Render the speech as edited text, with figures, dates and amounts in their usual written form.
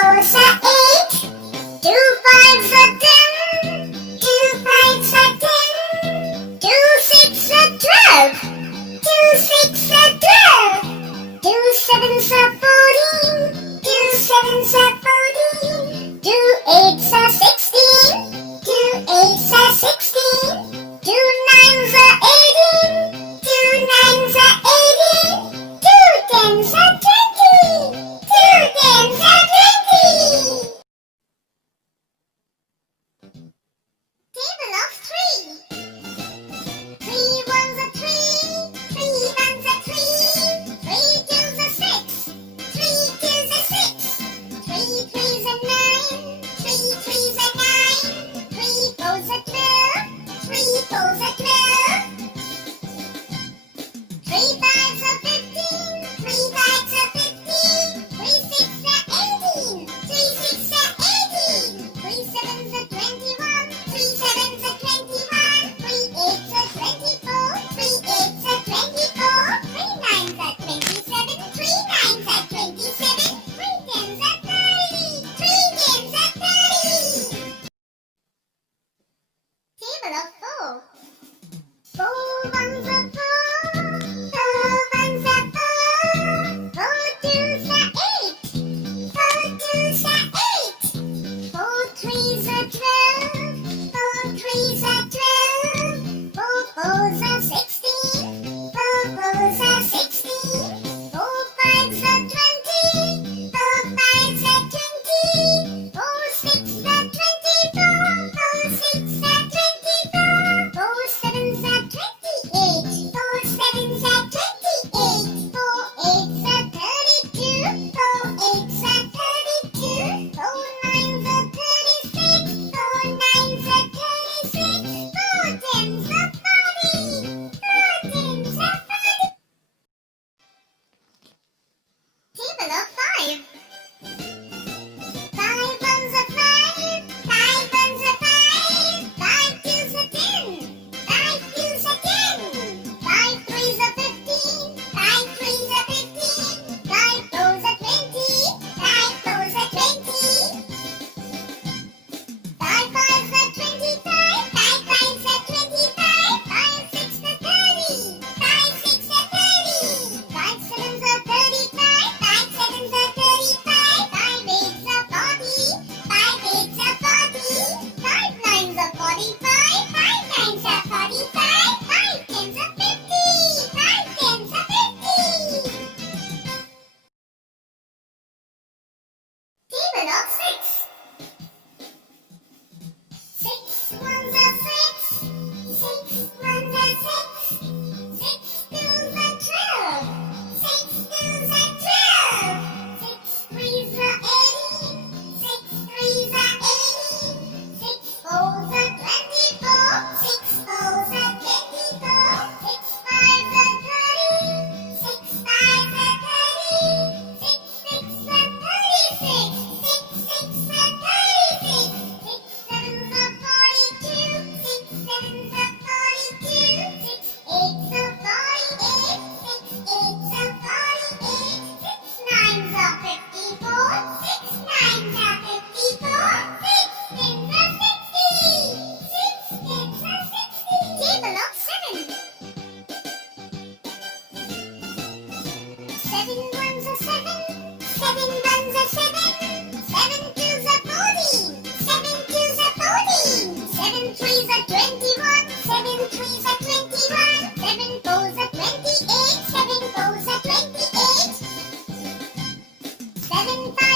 fours are 8. 2 5s are 10. 2 5s are 10. 2 6s are 12. 2 6s are 12. 2 7s are 14. 2 7s are 14. 2 8s are 16. 2 8s are 16. 2 9s are 18. 2 9s are 18. 2 10s are 20. 2 10s are 20. Table of 3. 3 1s are 3. 3 1s are 3. 3 2s are 6. 3 2s are 6. 3 3s are 9. 3 3s are 9. 3 4s are 12. 3 4s are 12. 3 5s are 15. 3 5s are 15. 3 6s are 18. 3 6s are 18. 3 7s are 21. 3 7s are 21. 3 8s are 24. 3 8s are 24. 3 9s are 27. 3 9s are 27. 3 10s are 30. 3 10s are 30. Table of 4. 4 1s are 4. 4 1s are 4. 4 2s are 8. 4 2s are 8. 4 3s are 12. 4 3s are 12. 4 4s are 16. 4 4s are 16. 4 5s are 20. 4 5s are 20. 4 6s are 24. 4 6s are 24. 4 7s are 28. 4 7s are 28. 4 8s are 32. 4 8s are 32. 4 9s are 36. 4 9s are 36. 4 10s are 40. 4 10s are 40. Table of 5. 5 1s are 5. 5 1s are 5. 5 2s are 10. 5 2s are 10. 5 3s are 15. 5 3s are 15. 5 4s are 20. 5 4s are 20. 5 5s are 25. 5 5s are 25. 5 6s are 30. 5 6s are 30. 5 7s are 35. 5 7s are 35. 5 8s are 40. 5 8s are 40. 5 9s are 45. 5 9s are 45. 5 10s are 50. 5 10s are 50. Table of 6. 6 1s are 6. 6 1s are 6. 6 2s are 12. 6 2s are 12. 6 3s are 18. 6 3s are 18. 6 4s are 24. 6 4s are 24. 6 5s are 30. 6 5s are 30. 6 6s are 36. 6 6s are 36. 6 7s are 42. 6 7s are 42. 6 8s are 48. 6 8s are 48. 6 9s are 54. 6 9s are 54. 6 10s are 60. 6 10s are 60. Table of 7. 7 1s are 7. 7 1s are 7. 7 2s are 14. 7 2s are 14. 7 3s are 21. 7 3s are 21. 7 4s are 28. 7 4s are 28. 7 5s